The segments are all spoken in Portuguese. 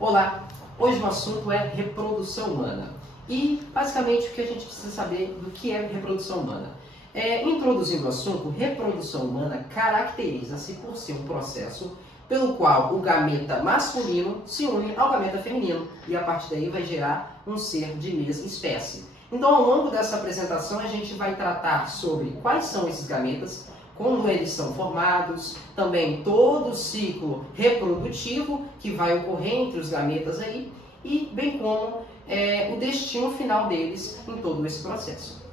Olá! Hoje o assunto é reprodução humana e basicamente o que a gente precisa saber do que é reprodução humana. Introduzindo o assunto, reprodução humana caracteriza-se por ser um processo pelo qual o gameta masculino se une ao gameta feminino e a partir daí vai gerar um ser de mesma espécie. Então, ao longo dessa apresentação, a gente vai tratar sobre quais são esses gametas, como eles são formados, também todo o ciclo reprodutivo que vai ocorrer entre os gametas aí, e bem como o destino final deles em todo esse processo.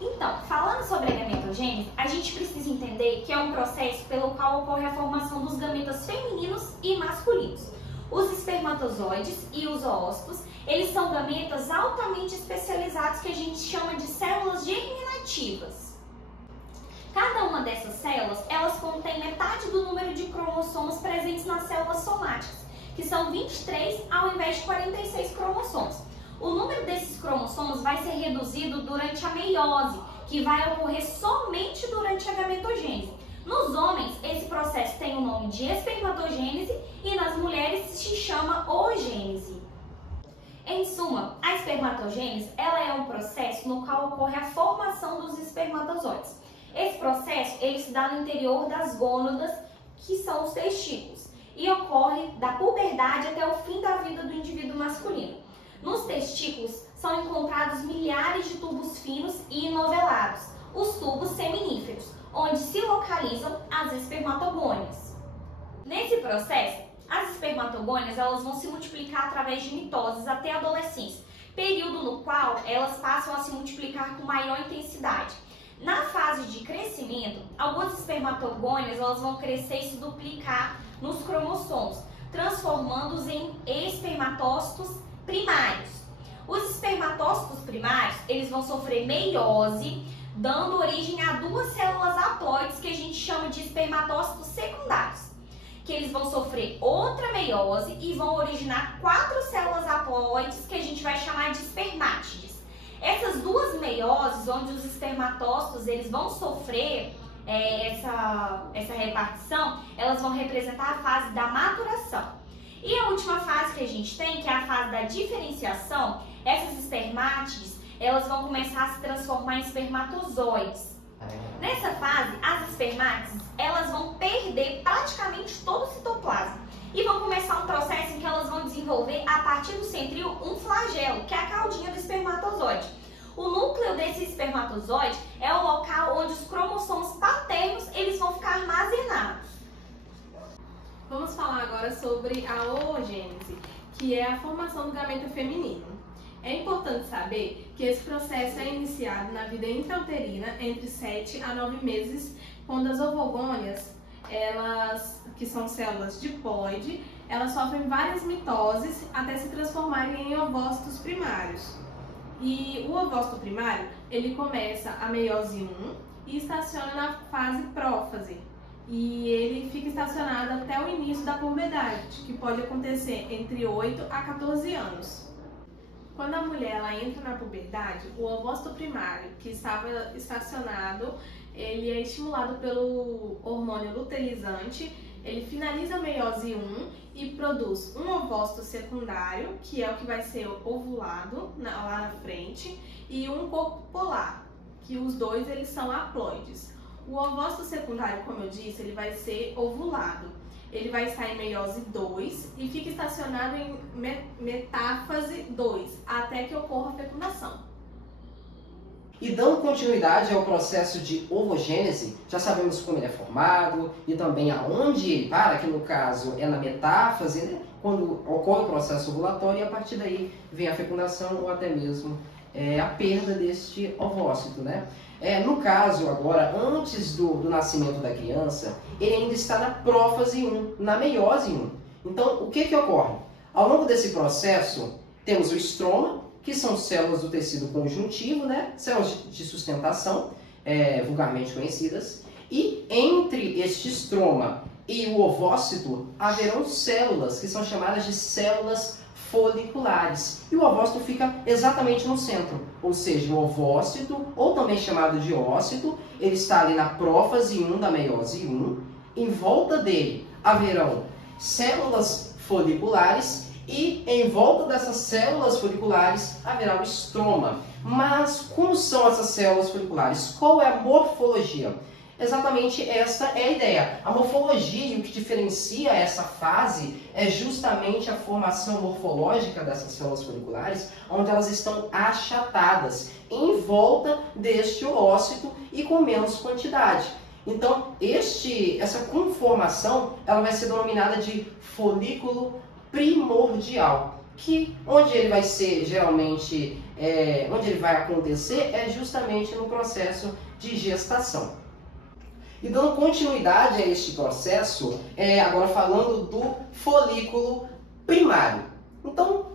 Então, falando sobre a gametogênese, a gente precisa entender que é um processo pelo qual ocorre a formação dos gametas femininos e masculinos. Os espermatozoides e os oócitos, eles são gametas altamente especializados que a gente chama de células germinativas. Cada uma dessas células, elas contém metade do número de cromossomos presentes nas células somáticas, que são 23 ao invés de 46 cromossomos. O número desses cromossomos vai ser reduzido durante a meiose, que vai ocorrer somente durante a gametogênese. Nos homens, esse processo tem o nome de espermatogênese e nas mulheres se chama oogênese. Em suma, a espermatogênese ela é um processo no qual ocorre a formação dos espermatozoides. Esse processo ele se dá no interior das gônadas, que são os testículos, e ocorre da puberdade até o fim da vida do indivíduo masculino. Nos testículos são encontrados milhares de tubos finos e enovelados, os tubos seminíferos, onde se localizam as espermatogônias. Nesse processo, as espermatogônias elas vão se multiplicar através de mitoses até a adolescência, período no qual elas passam a se multiplicar com maior intensidade. Na fase de crescimento, algumas espermatogônias elas vão crescer e se duplicar nos cromossomos, transformando-os em espermatócitos primários. Os espermatócitos primários eles vão sofrer meiose, dando origem a duas células haploides que a gente chama de espermatócitos secundários, que eles vão sofrer outra meiose e vão originar 4 células haploides que a gente vai chamar de espermátides. Essas duas meioses, onde os espermatócitos eles vão sofrer essa repartição, elas vão representar a fase da maturação. E a última fase que a gente tem, que é a fase da diferenciação, essas espermátides, elas vão começar a se transformar em espermatozoides. Nessa fase, as espermátides, elas vão perder praticamente todo o citoplasma e vão começar um processo em que elas vão desenvolver, a partir do centríolo, um flagelo, que é a caudinha do espermatozoide. O núcleo desse espermatozoide é o local onde os cromossomos paternos eles vão ficar armazenados. Vamos falar agora sobre a oogênese, que é a formação do gameta feminino. É importante saber que esse processo é iniciado na vida intrauterina entre 7 a 9 meses, quando as ovogônias, que são células diploide, elas sofrem várias mitoses até se transformarem em ovócitos primários. E o ovócito primário, ele começa a meiose 1 e estaciona na fase prófase. E ele fica estacionado até o início da puberdade, que pode acontecer entre 8 a 14 anos. Quando a mulher ela entra na puberdade, o ovócito primário, que estava estacionado, ele é estimulado pelo hormônio luteinizante, ele finaliza a meiose 1 e produz um ovócito secundário, que é o que vai ser ovulado lá na frente, e um corpo polar, que os dois eles são haploides. O ovócito secundário, como eu disse, ele vai ser ovulado. Ele vai estar em meiose 2 e fica estacionado em metáfase 2, até que ocorra a fecundação. E dando continuidade ao processo de ovogênese, já sabemos como ele é formado e também aonde ele para, que no caso é na metáfase, né? Quando ocorre o processo ovulatório e a partir daí vem a fecundação ou até mesmo a perda deste ovócito, né? No caso agora, antes do nascimento da criança, ele ainda está na prófase 1, na meiose 1. Então, o que ocorre? Ao longo desse processo, temos o estroma, que são células do tecido conjuntivo, né? Células de sustentação, vulgarmente conhecidas. E entre este estroma e o ovócito, haverão células que são chamadas de células foliculares. E o ovócito fica exatamente no centro, ou seja, o ovócito, ou também chamado de ócito, ele está ali na prófase 1 da meiose 1. Em volta dele haverão células foliculares E em volta dessas células foliculares haverá o estroma. Mas como são essas células foliculares? Qual é a morfologia? Exatamente essa é a ideia. A morfologia e o que diferencia essa fase é justamente a formação morfológica dessas células foliculares, onde elas estão achatadas em volta deste oócito e com menos quantidade. Então, essa conformação ela vai ser denominada de folículo primordial, onde ele vai ser geralmente, onde ele vai acontecer é justamente no processo de gestação. E dando continuidade a este processo, agora falando do folículo primário. Então,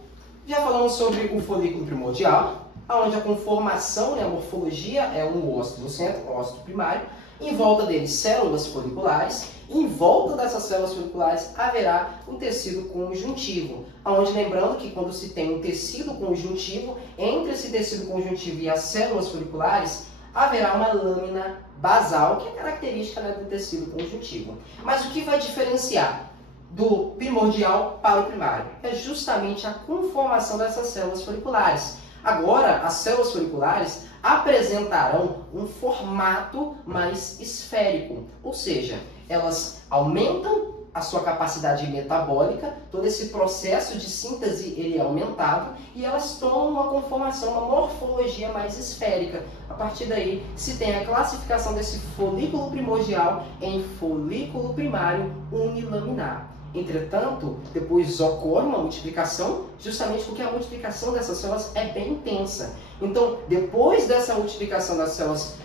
já falamos sobre o folículo primordial, onde a conformação, a morfologia é um ócito no centro, o ócito primário. Em volta dele, células foliculares. Em volta dessas células foliculares haverá um tecido conjuntivo, onde lembrando que quando se tem um tecido conjuntivo, entre esse tecido conjuntivo e as células foliculares, haverá uma lâmina basal, que é característica do tecido conjuntivo. Mas o que vai diferenciar do primordial para o primário? É justamente a conformação dessas células foliculares. Agora, as células foliculares apresentarão um formato mais esférico, ou seja, elas aumentam a sua capacidade metabólica, todo esse processo de síntese ele é aumentado e elas tomam uma conformação, uma morfologia mais esférica. A partir daí se tem a classificação desse folículo primordial em folículo primário unilaminar. Entretanto, depois ocorre uma multiplicação, justamente porque a multiplicação dessas células é bem intensa. Então, depois dessa multiplicação das células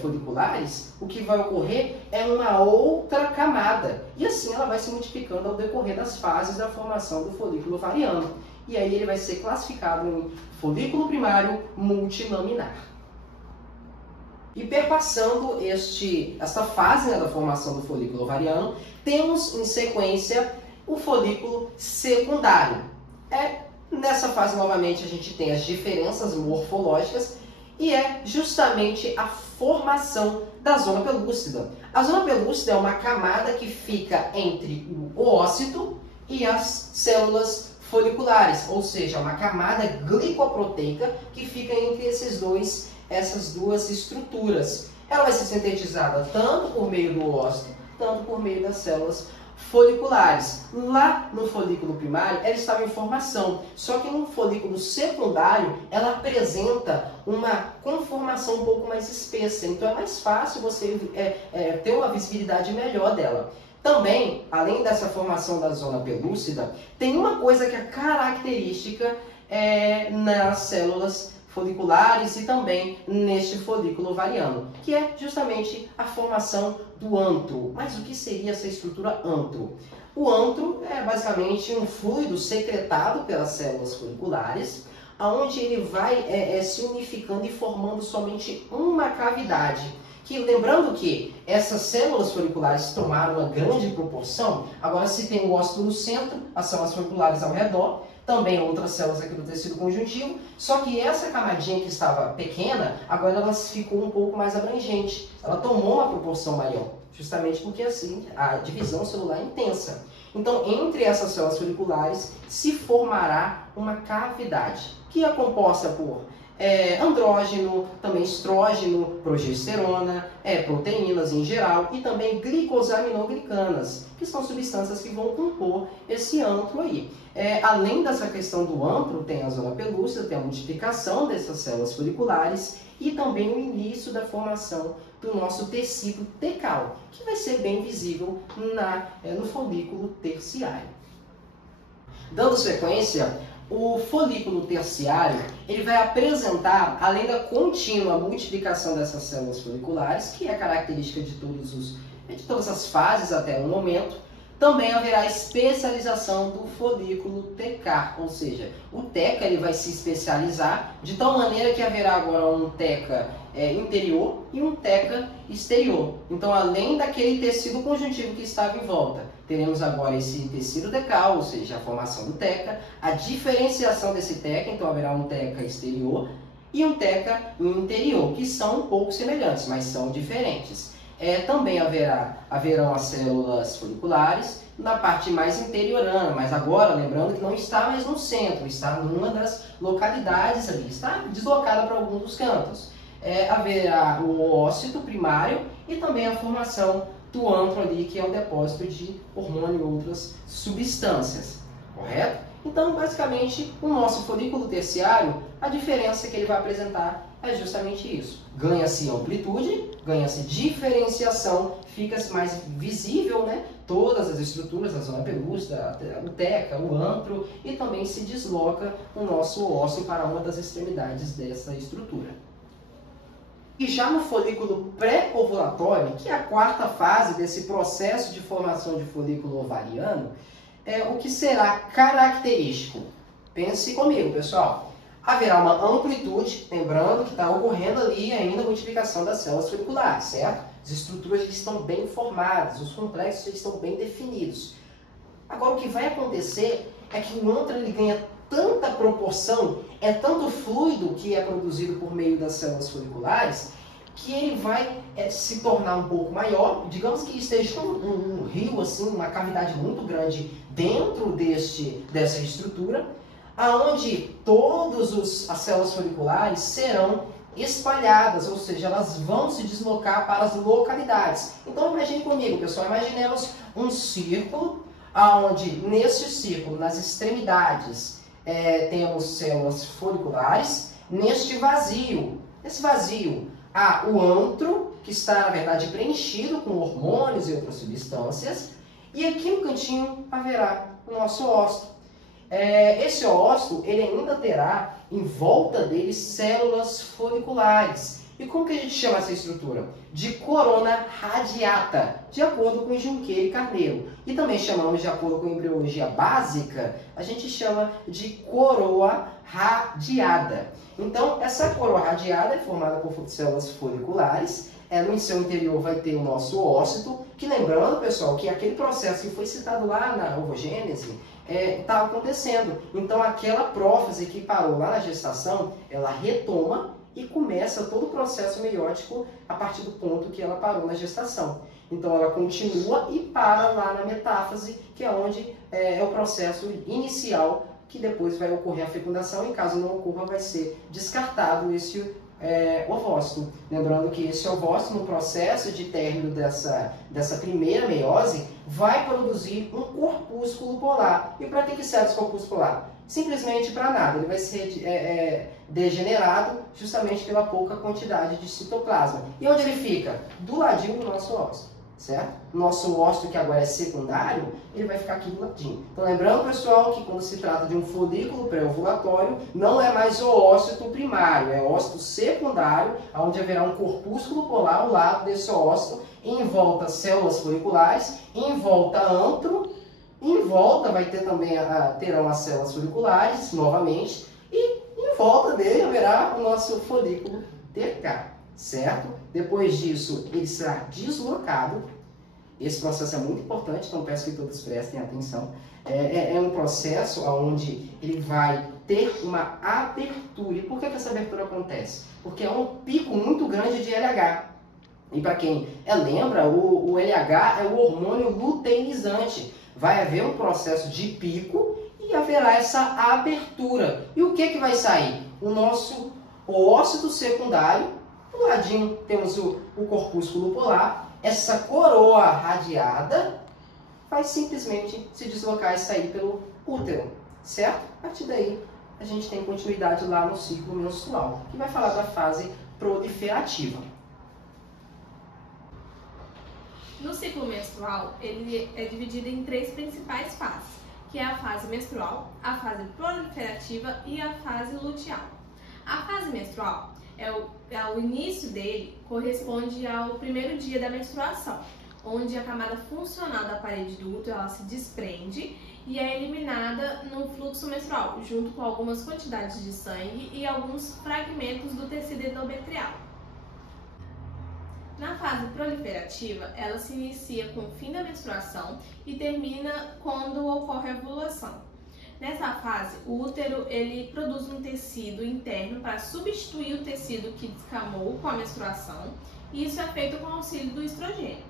foliculares, o que vai ocorrer é uma outra camada. E assim ela vai se multiplicando ao decorrer das fases da formação do folículo ovariano. E aí ele vai ser classificado em folículo primário multilaminar. E perpassando esta fase da formação do folículo ovariano, temos em sequência o folículo secundário. Nessa fase, novamente, a gente tem as diferenças morfológicas e é justamente a formação da zona pelúcida. A zona pelúcida é uma camada que fica entre o oócito e as células foliculares, ou seja, uma camada glicoproteica que fica entre essas duas estruturas. Ela vai ser sintetizada tanto por meio do oócito, tanto por meio das células foliculares. Lá no folículo primário, ela estava em formação, só que no folículo secundário, ela apresenta uma conformação um pouco mais espessa, então é mais fácil você ter uma visibilidade melhor dela. Também, além dessa formação da zona pelúcida, tem uma coisa que é característica nas células foliculares e também neste folículo ovariano, que é justamente a formação do antro. Mas o que seria essa estrutura antro? O antro é basicamente um fluido secretado pelas células foliculares, onde ele vai se unificando e formando somente uma cavidade. Que, lembrando que essas células foliculares tomaram uma grande proporção, agora se tem o ócito no centro, as células foliculares ao redor, também outras células aqui do tecido conjuntivo, só que essa camadinha que estava pequena, agora ela ficou um pouco mais abrangente, ela tomou uma proporção maior, justamente porque assim a divisão celular é intensa. Então, entre essas células foliculares se formará uma cavidade, que é composta por andrógeno, também estrógeno, progesterona, proteínas em geral e também glicosaminoglicanas, que são substâncias que vão compor esse antro aí. Além dessa questão do antro, tem a zona pelúcida, tem a multiplicação dessas células foliculares e também o início da formação do nosso tecido tecal, que vai ser bem visível no folículo terciário. Dando sequência, o folículo terciário ele vai apresentar, além da contínua multiplicação dessas células foliculares, que é característica de todas as fases até o momento, também haverá especialização do folículo tecar, ou seja, o teca ele vai se especializar de tal maneira que haverá agora um teca interior e um teca exterior. Então, além daquele tecido conjuntivo que estava em volta, teremos agora esse tecido tecal, ou seja, a formação do teca, a diferenciação desse teca, então haverá um teca exterior e um teca interior, que são um pouco semelhantes, mas são diferentes. Também haverão as células foliculares na parte mais interiorana, mas agora lembrando que não está mais no centro, está numa das localidades ali, está deslocada para algum dos cantos. Haverá o oócito primário e também a formação do antro ali, que é o depósito de hormônio e outras substâncias, correto? Então, basicamente, o nosso folículo terciário, a diferença que ele vai apresentar é justamente isso. Ganha-se amplitude, ganha-se diferenciação, fica mais visível, né? Todas as estruturas, a zona pelúcida, a uteca, o antro, e também se desloca o nosso ósseo para uma das extremidades dessa estrutura. E já no folículo pré-ovulatório, que é a quarta fase desse processo de formação de folículo ovariano, o que será característico? Pense comigo, pessoal. Haverá uma amplitude, lembrando que está ocorrendo ali ainda a multiplicação das células foliculares, certo? As estruturas já estão bem formadas, os complexos já estão bem definidos. Agora, o que vai acontecer é que o antro ele ganha tanta proporção, é tanto fluido que é produzido por meio das células foliculares, que ele vai se tornar um pouco maior, digamos que esteja um rio, assim, uma cavidade muito grande dentro dessa estrutura, aonde todas as células foliculares serão espalhadas, ou seja, elas vão se deslocar para as localidades. Então imagine comigo, pessoal, imaginemos um círculo, aonde nesse círculo, nas extremidades, temos células foliculares. Neste vazio, há o antro, que está, na verdade, preenchido com hormônios e outras substâncias, e aqui no cantinho haverá o nosso ósseo. Esse ósseo, ele ainda terá em volta dele células foliculares. E como que a gente chama essa estrutura? De corona radiata, de acordo com Junqueira e Carneiro. E também chamamos, de acordo com a embriologia básica, a gente chama de coroa radiada. Então, essa coroa radiada é formada por células foliculares. No seu interior vai ter o nosso ócito, que lembrando, pessoal, que aquele processo que foi citado lá na ovogênese está acontecendo. Então, aquela prófise que parou lá na gestação, ela retoma e começa todo o processo meiótico a partir do ponto que ela parou na gestação. Então, ela continua e para lá na metáfase, que é onde é o processo inicial, que depois vai ocorrer a fecundação, e caso não ocorra, vai ser descartado esse ovócito. Lembrando que esse ovócito, no processo de término dessa primeira meiose, vai produzir um corpúsculo polar. E para que serve esse corpúsculo polar? Simplesmente para nada. Ele vai ser degenerado justamente pela pouca quantidade de citoplasma. E onde ele fica? Do ladinho do nosso ósseo, certo? Nosso ósseo, que agora é secundário, ele vai ficar aqui do ladinho. Então, lembrando, pessoal, que quando se trata de um folículo pré-ovulatório, não é mais o óssito primário, é o óssito secundário, onde haverá um corpúsculo polar ao lado desse óssito, em volta células foliculares, em volta antro, em volta vai ter também terão as células foliculares, novamente, e em volta dele haverá o nosso folículo terciário, certo? Depois disso, ele será deslocado. Esse processo é muito importante, então peço que todos prestem atenção. É um processo onde ele vai ter uma abertura. E por que essa abertura acontece? Porque é um pico muito grande de LH. E para quem lembra, o LH é o hormônio luteinizante. Vai haver um processo de pico e haverá essa abertura. E o que vai sair? O nosso óssito secundário. Do ladinho temos o corpúsculo polar. Essa coroa radiada vai simplesmente se deslocar e sair pelo útero, certo? A partir daí, a gente tem continuidade lá no ciclo menstrual, que vai falar da fase proliferativa. No ciclo menstrual, ele é dividido em 3 principais fases, que é a fase menstrual, a fase proliferativa e a fase luteal. A fase menstrual, o início dele corresponde ao primeiro dia da menstruação, onde a camada funcional da parede do útero ela se desprende e é eliminada no fluxo menstrual, junto com algumas quantidades de sangue e alguns fragmentos do tecido endometrial. Na fase proliferativa, ela se inicia com o fim da menstruação e termina quando ocorre a ovulação. Nessa fase, o útero ele produz um tecido interno para substituir o tecido que descamou com a menstruação e isso é feito com auxílio do estrogênio.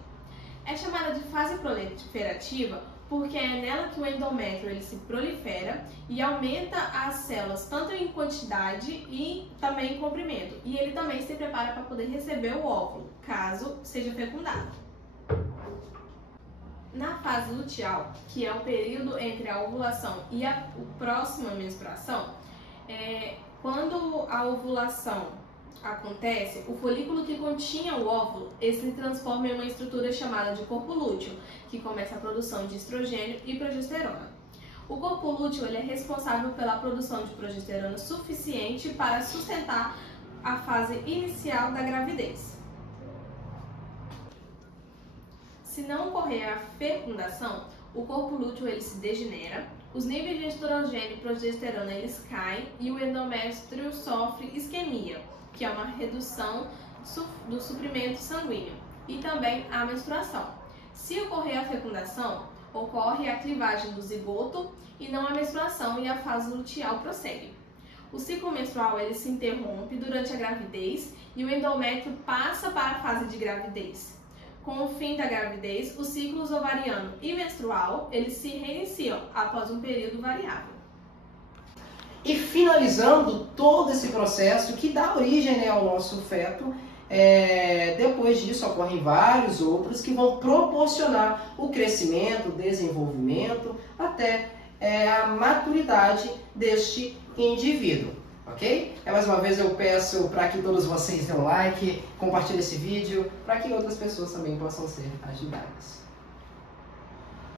É chamada de fase proliferativa porque é nela que o endométrio ele se prolifera e aumenta as células tanto em quantidade e também em comprimento. E ele também se prepara para poder receber o óvulo, caso seja fecundado. Na fase luteal, que é o período entre a ovulação e a próxima menstruação, quando a ovulação acontece, o folículo que continha o óvulo ele se transforma em uma estrutura chamada de corpo lúteo, que começa a produção de estrogênio e progesterona. O corpo lúteo ele é responsável pela produção de progesterona suficiente para sustentar a fase inicial da gravidez. Se não ocorrer a fecundação, o corpo lúteo ele se degenera, os níveis de estrogênio e progesterona eles caem e o endométrio sofre isquemia, que é uma redução do suprimento sanguíneo, e também a menstruação. Se ocorrer a fecundação, ocorre a clivagem do zigoto e não a menstruação e a fase luteal prossegue. O ciclo menstrual ele se interrompe durante a gravidez e o endométrio passa para a fase de gravidez. Com o fim da gravidez, os ciclos ovariano e menstrual eles se reiniciam após um período variável. E finalizando todo esse processo que dá origem, né, ao nosso feto, depois disso ocorrem vários outros que vão proporcionar o crescimento, o desenvolvimento, até a maturidade deste indivíduo, ok? Mais uma vez eu peço para que todos vocês dêem um like, compartilhem esse vídeo, para que outras pessoas também possam ser ajudadas.